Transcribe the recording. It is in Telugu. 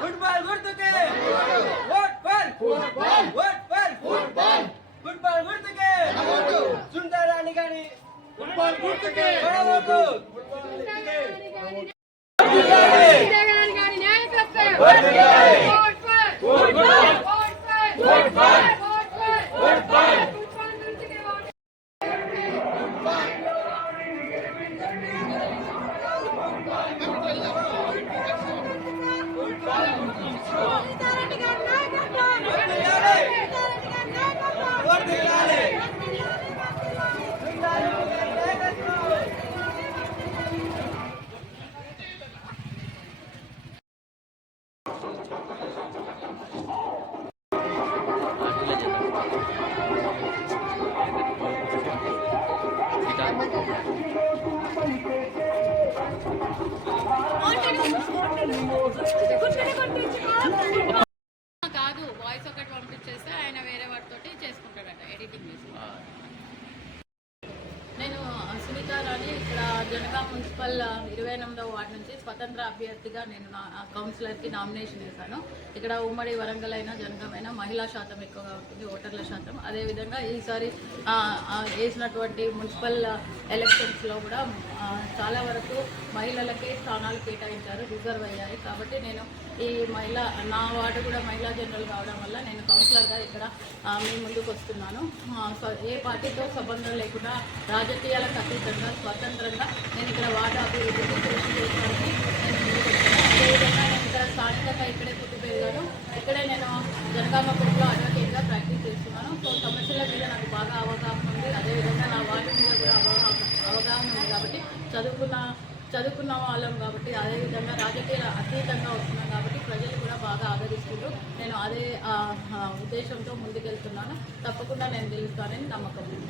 फुटबॉल गुर्तुके वोट पर फुटबॉल वोट पर फुटबॉल फुटबॉल गुर्तुके सुंदर रानी गाड़ी फुटबॉल गुर्तुके बड़ा वोटू फुटबॉल गुर्तुके वोट पर फुटबॉल वोट पर फुटबॉल फुटबॉल కాదు వాయిస్ ఒకటి పంపించేస్తే ఆయన వేరే వాటితోటి చేసుకుంటాడట ఎడిటింగ్ చేసి. నేను సునీత రాణి ఇక్కడ జనగాం మున్సిపల్ 28వ వార్డు నుంచి స్వతంత్ర అభ్యర్థిగా నేను కౌన్సిలర్కి నామినేషన్ చేశాను. ఇక్కడ ఉమ్మడి వరంగల్ అయినా జనగాం అయినా మహిళా శాతం ఎక్కువగా ఉంటుంది, ఓటర్ల శాతం. అదేవిధంగా ఈసారి వేసినటువంటి మున్సిపల్ ఎలక్షన్స్లో కూడా చాలా వరకు మహిళలకే స్థానాలు కేటాయించారు, రిజర్వ్ అయ్యాయి. కాబట్టి నేను ఈ నా వార్డు కూడా మహిళా జనరల్ కావడం వల్ల నేను కౌన్సిలర్గా ఇక్కడ మీ ముందుకు వస్తున్నాను. ఏ పార్టీతో సంబంధం లేకుండా రాజకీయాలకు అతీతంగా స్వతంత్రంగా నేను ఇక్కడ వార్డు అభివృద్ధికి కృషి చేయడానికి నేను ముందుకు వస్తున్నాను. అదేవిధంగా నేను ఇక్కడ స్థానికంగా ఇక్కడే పుట్టి పెరిగాను, ఇక్కడే నేను జనగామపేటలో అడ్వకేట్గా ప్రాక్టీస్ చేస్తున్నాను. సో సమస్యల మీద నాకు బాగా అవగాహన ఉంది. అదేవిధంగా నా వార్డు మీద కూడా అవగాహన ఉంది. కాబట్టి చదువుకున్న వాళ్ళం కాబట్టి, అదేవిధంగా రాజకీయ అతీతంగా వస్తున్నాం కాబట్టి ప్రజలు కూడా బాగా ఆదరిస్తుంటూ నేను అదే ఉద్దేశంతో ముందుకెళ్తున్నాను. తప్పకుండా నేను గెలుస్తానని నమ్మకం ఉంది.